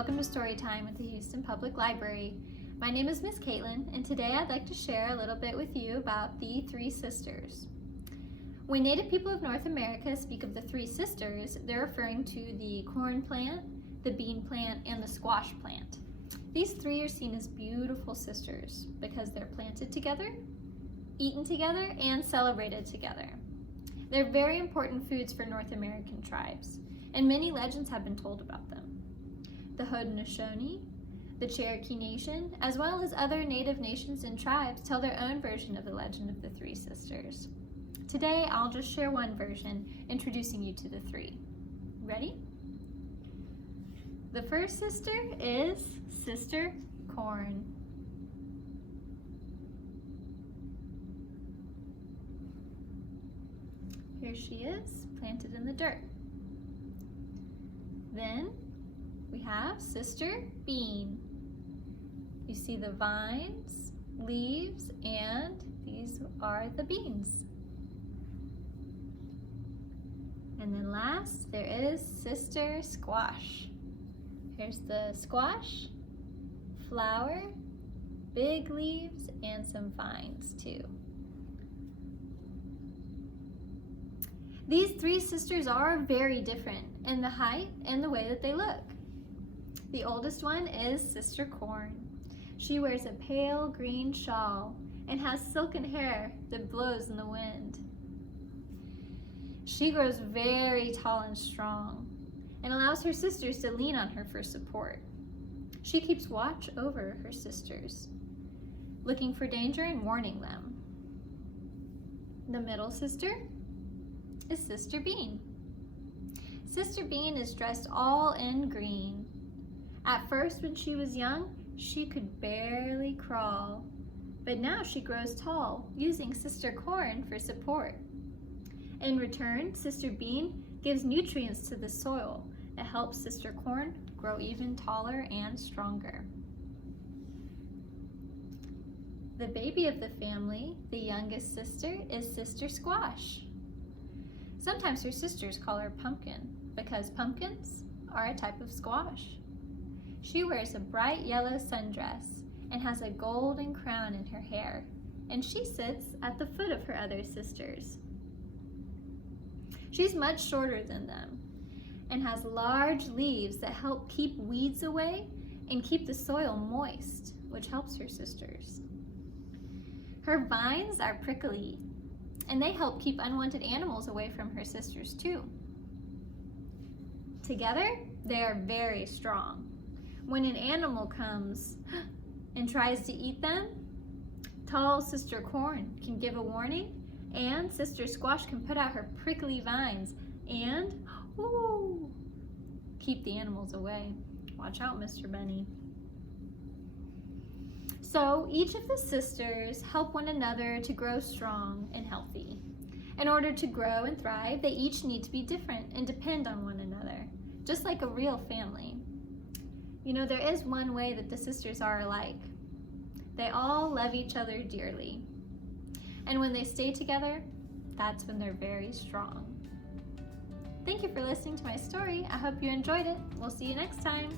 Welcome to Storytime at the Houston Public Library. My name is Miss Caitlin, and today I'd like to share a little bit with you about the three sisters. When Native people of North America speak of the three sisters, they're referring to the corn plant, the bean plant, and the squash plant. These three are seen as beautiful sisters because they're planted together, eaten together, and celebrated together. They're very important foods for North American tribes, and many legends have been told about them. The Haudenosaunee, the Cherokee Nation, as well as other Native nations and tribes tell their own version of the legend of the three sisters. Today, I'll just share one version, introducing you to the three. Ready? The first sister is Sister Corn. Here she is, planted in the dirt. Then we have Sister Bean. You see the vines, leaves, and these are the beans. And then last, there is Sister Squash. Here's the squash, flower, big leaves, and some vines too. These three sisters are very different in the height and the way that they look. The oldest one is Sister Corn. She wears a pale green shawl and has silken hair that blows in the wind. She grows very tall and strong and allows her sisters to lean on her for support. She keeps watch over her sisters, looking for danger and warning them. The middle sister is Sister Bean. Sister Bean is dressed all in green. At first, when she was young, she could barely crawl, but now she grows tall, using Sister Corn for support. In return, Sister Bean gives nutrients to the soil that helps Sister Corn grow even taller and stronger. The baby of the family, the youngest sister, is Sister Squash. Sometimes her sisters call her Pumpkin because pumpkins are a type of squash. She wears a bright yellow sundress and has a golden crown in her hair, and she sits at the foot of her other sisters. She's much shorter than them and has large leaves that help keep weeds away and keep the soil moist, which helps her sisters. Her vines are prickly, and they help keep unwanted animals away from her sisters too. Together, they are very strong. When an animal comes and tries to eat them, tall Sister Corn can give a warning, and Sister Squash can put out her prickly vines and keep the animals away. Watch out, Mr. Bunny. So each of the sisters help one another to grow strong and healthy. In order to grow and thrive, they each need to be different and depend on one another, just like a real family. You know, there is one way that the sisters are alike. They all love each other dearly. And when they stay together, that's when they're very strong. Thank you for listening to my story. I hope you enjoyed it. We'll see you next time.